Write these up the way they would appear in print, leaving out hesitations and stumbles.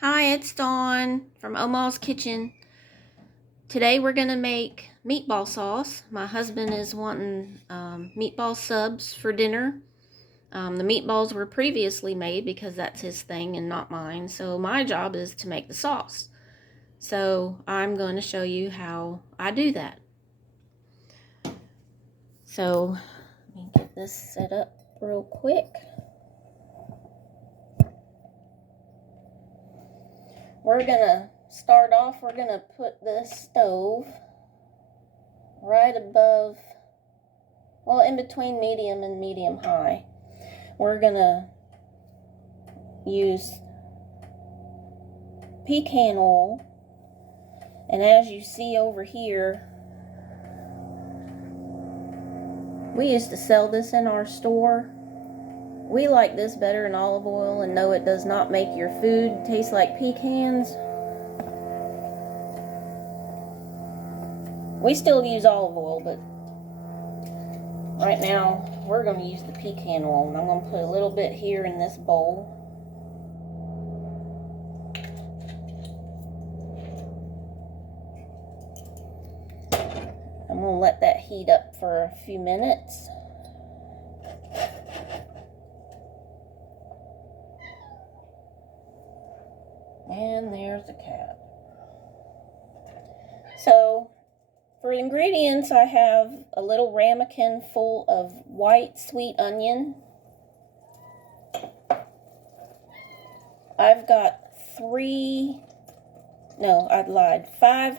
Hi, it's Dawn from Oma's Kitchen. Today we're going to make meatball sauce. My husband is wanting meatball subs for dinner. The meatballs were previously made because that's his thing and not mine. So my job is to make the sauce. So I'm going to show you how I do that. So let me get this set up real quick. We're going to start off, we're going to put this stove right above, well, in between medium and medium high. We're going to use pecan oil, and as you see over here, we used to sell this in our store. We like this better than olive oil, and no, it does not make your food taste like pecans. We still use olive oil, but right now we're going to use the pecan oil, and I'm going to put a little bit here in this bowl. I'm going to let that heat up for a few minutes. And there's the cat. So, for ingredients, I have a little ramekin full of white sweet onion. I've got 5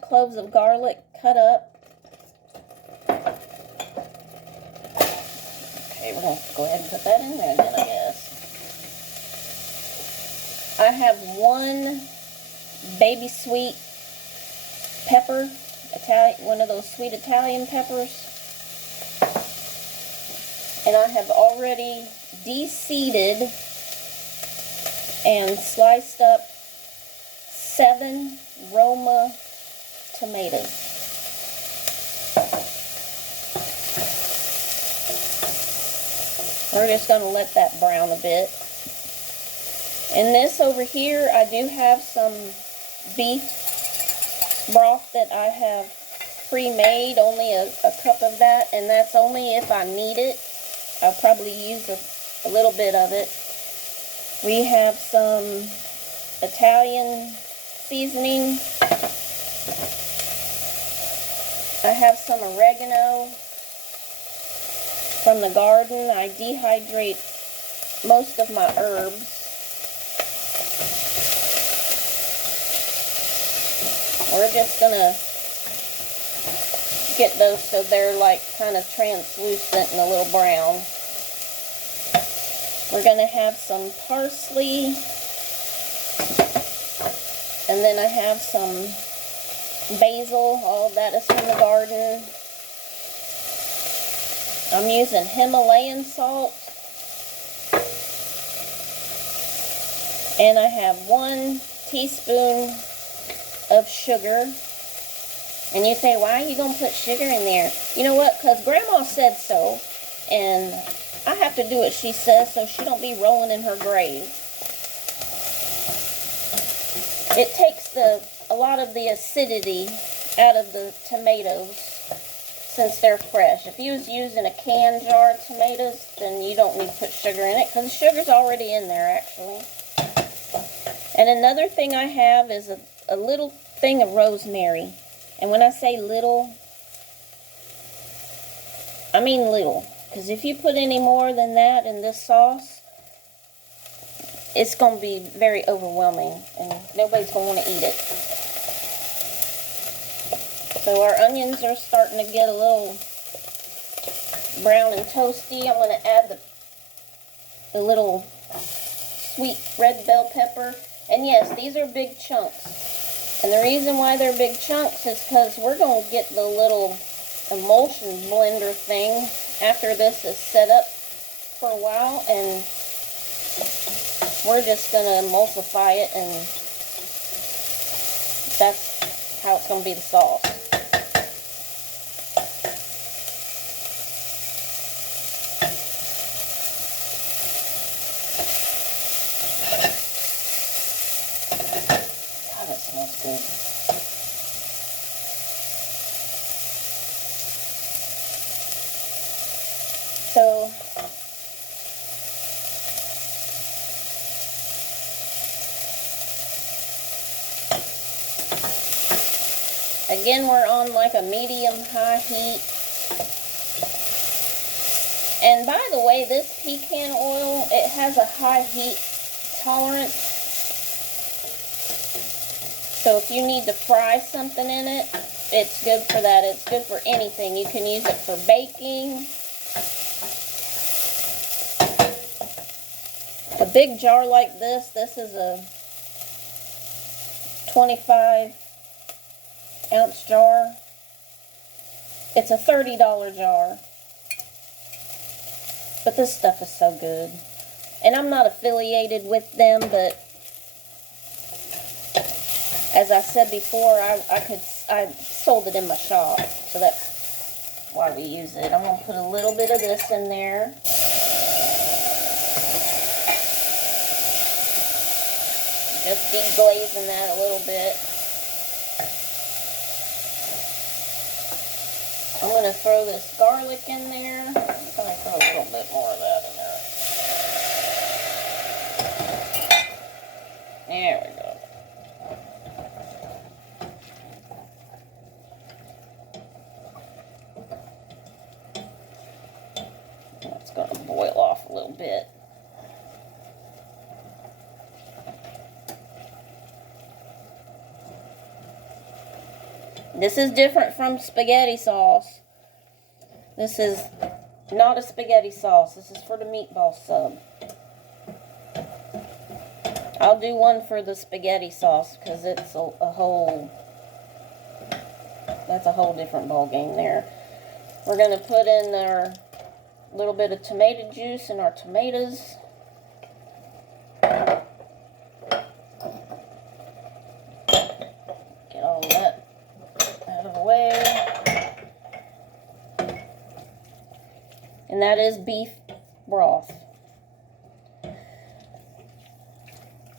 cloves of garlic cut up. Okay, we're going to go ahead and put that in there then, I guess. I have 1 baby sweet pepper, one of those sweet Italian peppers. And I have already de-seeded and sliced up 7 Roma tomatoes. We're just going to let that brown a bit. In this over here, I do have some beef broth that I have pre-made, only a cup of that, and that's only if I need it. I'll probably use a little bit of it. We have some Italian seasoning. I have some oregano from the garden. I dehydrate most of my herbs. We're just gonna get those so they're like kind of translucent and a little brown. We're gonna have some parsley, and then I have some basil. All of that is from the garden. I'm using Himalayan salt, and I have 1 teaspoon of sugar. And you say, why are you going to put sugar in there? You know what? Because Grandma said so, and I have to do what she says so she don't be rolling in her grave. It takes a lot of the acidity out of the tomatoes since they're fresh. If you was using a canned jar of tomatoes, then you don't need to put sugar in it, because the sugar's already in there, actually. And another thing I have is a little thing of rosemary. And when I say little, I mean little. Because if you put any more than that in this sauce, it's going to be very overwhelming, and nobody's going to want to eat it. So our onions are starting to get a little brown and toasty. I'm going to add the little sweet red bell pepper. And yes, these are big chunks. And the reason why they're big chunks is because we're going to get the little emulsion blender thing after this is set up for a while, and we're just going to emulsify it, and that's how it's going to be the sauce. That's good. So, again, we're on like a medium-high heat. And by the way, this pecan oil, it has a high heat tolerance. So if you need to fry something in it, it's good for that. It's good for anything. You can use it for baking. A big jar like this is a 25-ounce jar. It's a $30 jar. But this stuff is so good. And I'm not affiliated with them, but as I said before, I sold it in my shop. So that's why we use it. I'm going to put a little bit of this in there. Just deglazing that a little bit. I'm going to throw this garlic in there. I'm going to throw a little bit more of that in there. There we go. That's going to boil off a little bit. This is different from spaghetti sauce. This is not a spaghetti sauce. This is for the meatball sub. I'll do one for the spaghetti sauce because it's that's a whole different ball game there. We're going to put in our little bit of tomato juice and our tomatoes. Get all of that out of the way. And that is beef broth.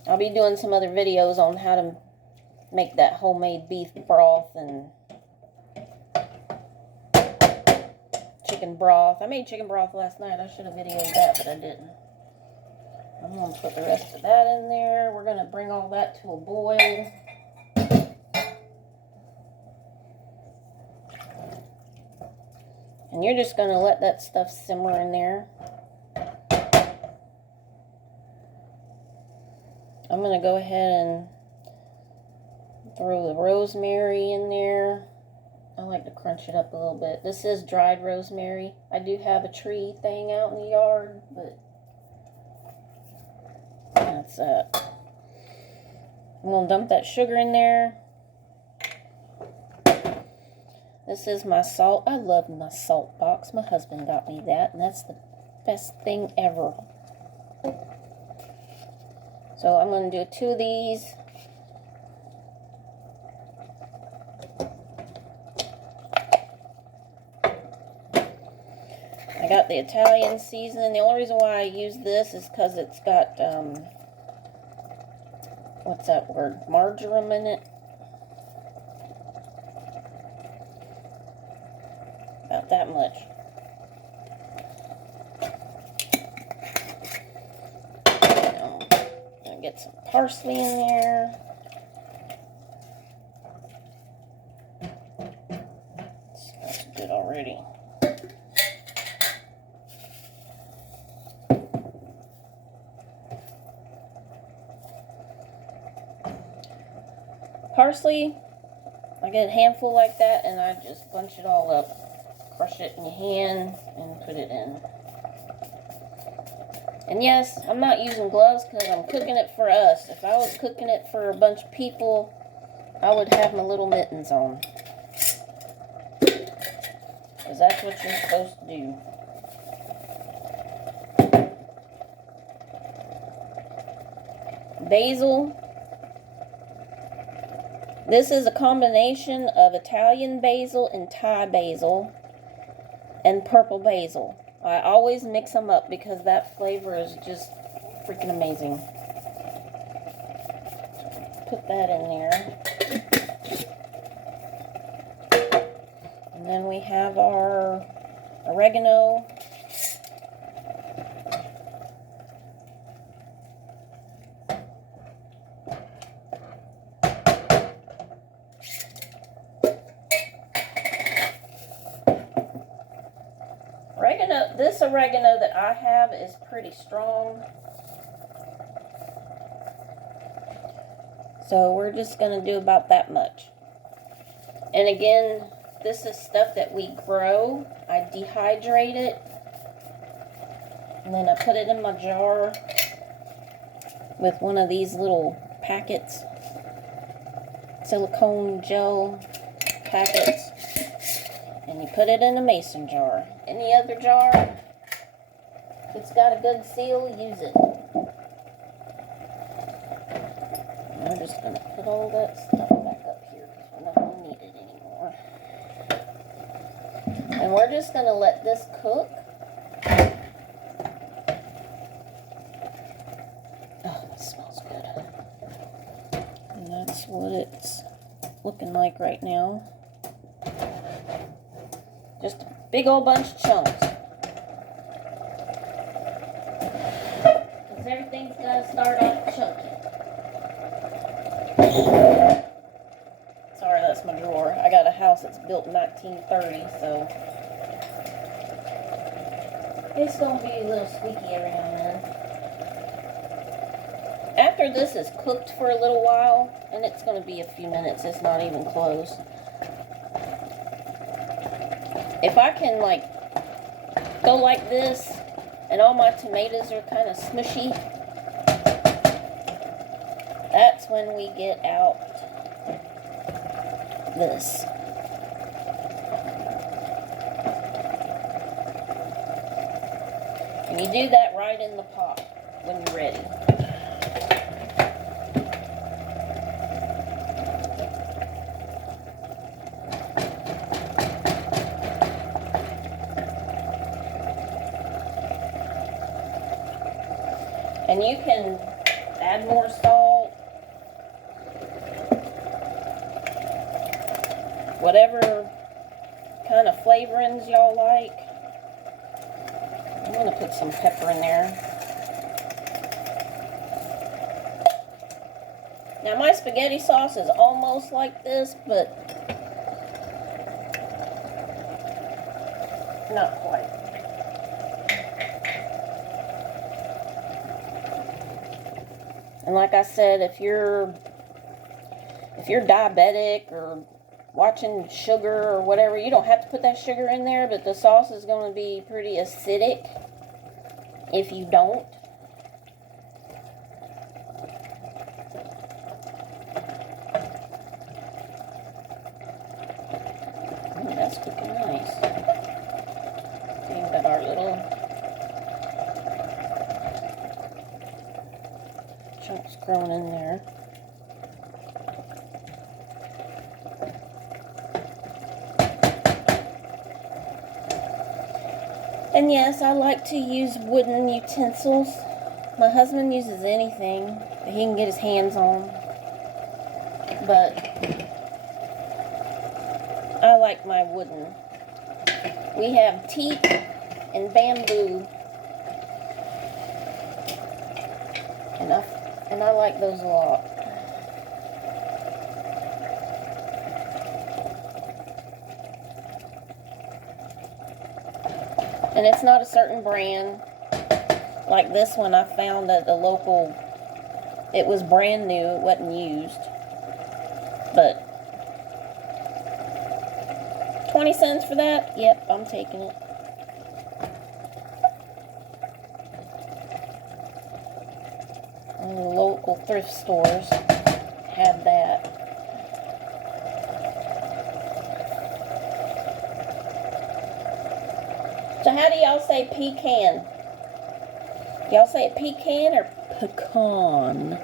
I'll be doing some other videos on how to make that homemade beef broth and chicken broth. I made chicken broth last night. I should have videoed that, but I didn't. I'm going to put the rest of that in there. We're going to bring all that to a boil. And you're just going to let that stuff simmer in there. I'm going to go ahead and throw the rosemary in there. I like to crunch it up a little bit. This is dried rosemary. I do have a tree thing out in the yard, but that's that. I'm going to dump that sugar in there. This is my salt. I love my salt box. My husband got me that, and that's the best thing ever. So I'm going to do 2 of these. I got the Italian seasoning. The only reason why I use this is because it's got, what's that word? Marjoram in it. About that much. Get some parsley in there. That's good already. Parsley, I get a handful like that and I just bunch it all up. Crush it in your hand and put it in. And yes, I'm not using gloves because I'm cooking it for us. If I was cooking it for a bunch of people, I would have my little mittens on. Because that's what you're supposed to do. Basil. This is a combination of Italian basil and Thai basil and purple basil. I always mix them up because that flavor is just freaking amazing. put that in there. And then we have our oregano. This oregano that I have is pretty strong. So we're just going to do about that much. And again, this is stuff that we grow. I dehydrate it. And then I put it in my jar with one of these little packets. Silicone gel packets. And you put it in a mason jar. Any other jar, if it's got a good seal, use it. And I'm just going to put all that stuff back up here because we're not going to need it anymore. And we're just going to let this cook. Oh, it smells good. And that's what it's looking like right now. Just a big old bunch of chunks. Because everything's got to start off chunky. Sorry, that's my drawer. I got a house that's built in 1930, so it's going to be a little squeaky every now and then. After this is cooked for a little while, and it's going to be a few minutes, it's not even close. If I can, like, go like this, and all my tomatoes are kind of smushy, that's when we get out this. And you do that right in the pot when you're ready. And you can add more salt, whatever kind of flavorings y'all like. I'm going to put some pepper in there. Now my spaghetti sauce is almost like this, but not quite. And like I said, if you're diabetic or watching sugar or whatever, you don't have to put that sugar in there, but the sauce is going to be pretty acidic if you don't. Ooh, that's cooking nice. We've got our little chunks growing in there. And yes, I like to use wooden utensils. My husband uses anything that he can get his hands on. But I like my wooden. We have teak and bamboo. And I like those a lot. And it's not a certain brand. Like this one I found at the local, it was brand new, it wasn't used. But 20 cents for that? Yep, I'm taking it. And the local thrift stores have that. So how do y'all say pecan? Y'all say it pecan or pecan?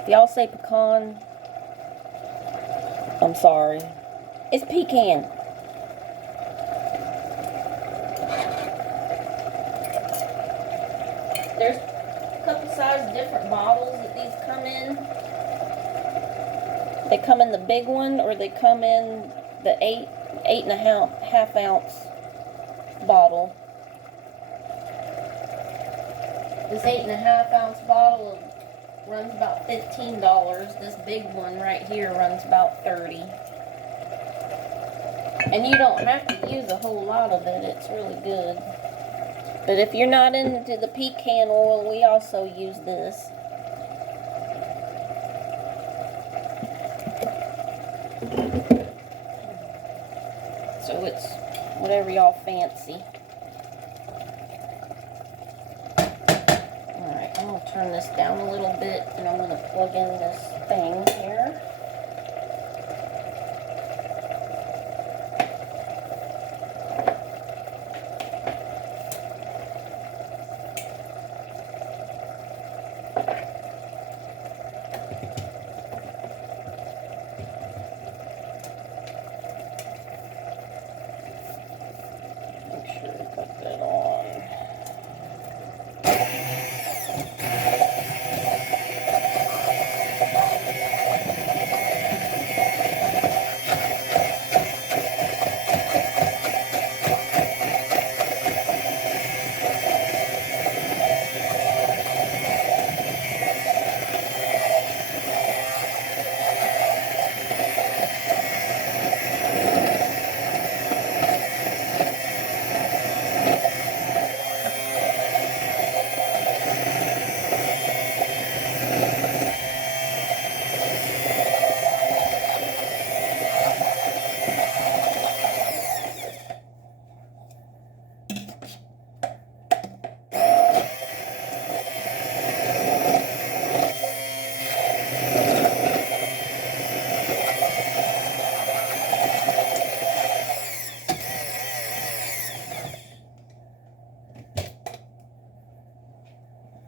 If y'all say pecan, I'm sorry. It's pecan. There's a couple size different bottles that these come in. They come in the big one, or they come in the 8.5 ounce bottle. This 8.5 ounce bottle runs about $15. This big one right here runs about $30. And you don't have to use a whole lot of it. It's really good. But if you're not into the pecan oil, we also use this. So it's whatever y'all fancy. Alright, I'm going to turn this down a little bit, and I'm going to plug in this thing here. Make sure to put that on.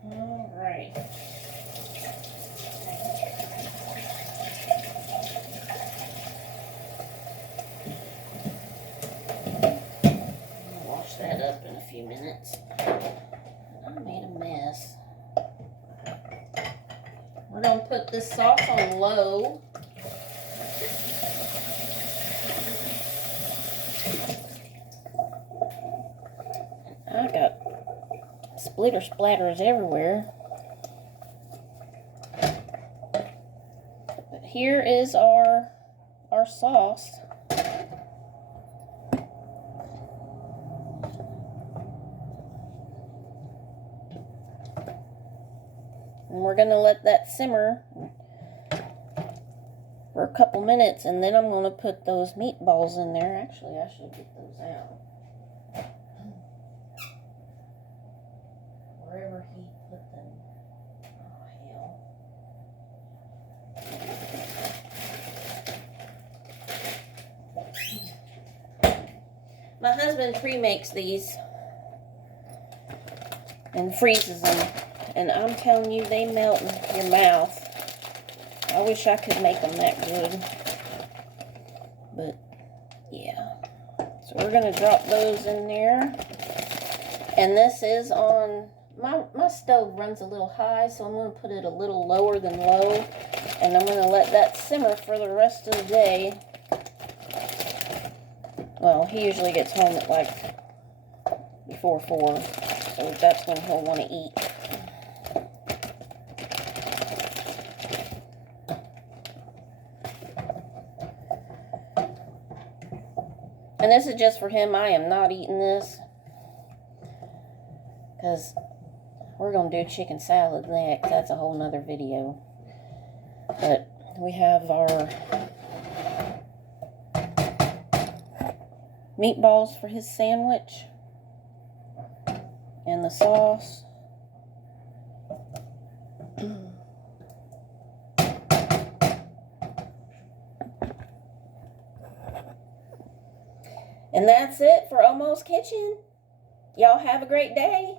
Alright. I'll wash that up in a few minutes. I made a mess. We're going to put this sauce on low. I got splitter splatters everywhere. But here is our sauce. And we're going to let that simmer for a couple minutes, and then I'm going to put those meatballs in there. Actually, I should get those out. Wherever he put them. Oh, hell. My husband pre-makes these and freezes them. And I'm telling you, they melt in your mouth. I wish I could make them that good. But, yeah. So we're going to drop those in there. And this is on... My stove runs a little high, so I'm going to put it a little lower than low. And I'm going to let that simmer for the rest of the day. Well, he usually gets home at like before 4. So that's when he'll want to eat. And this is just for him. I am not eating this. Because we're going to do chicken salad next. That's a whole nother video. But we have our meatballs for his sandwich. And the sauce. And that's it for Almost Kitchen. Y'all have a great day.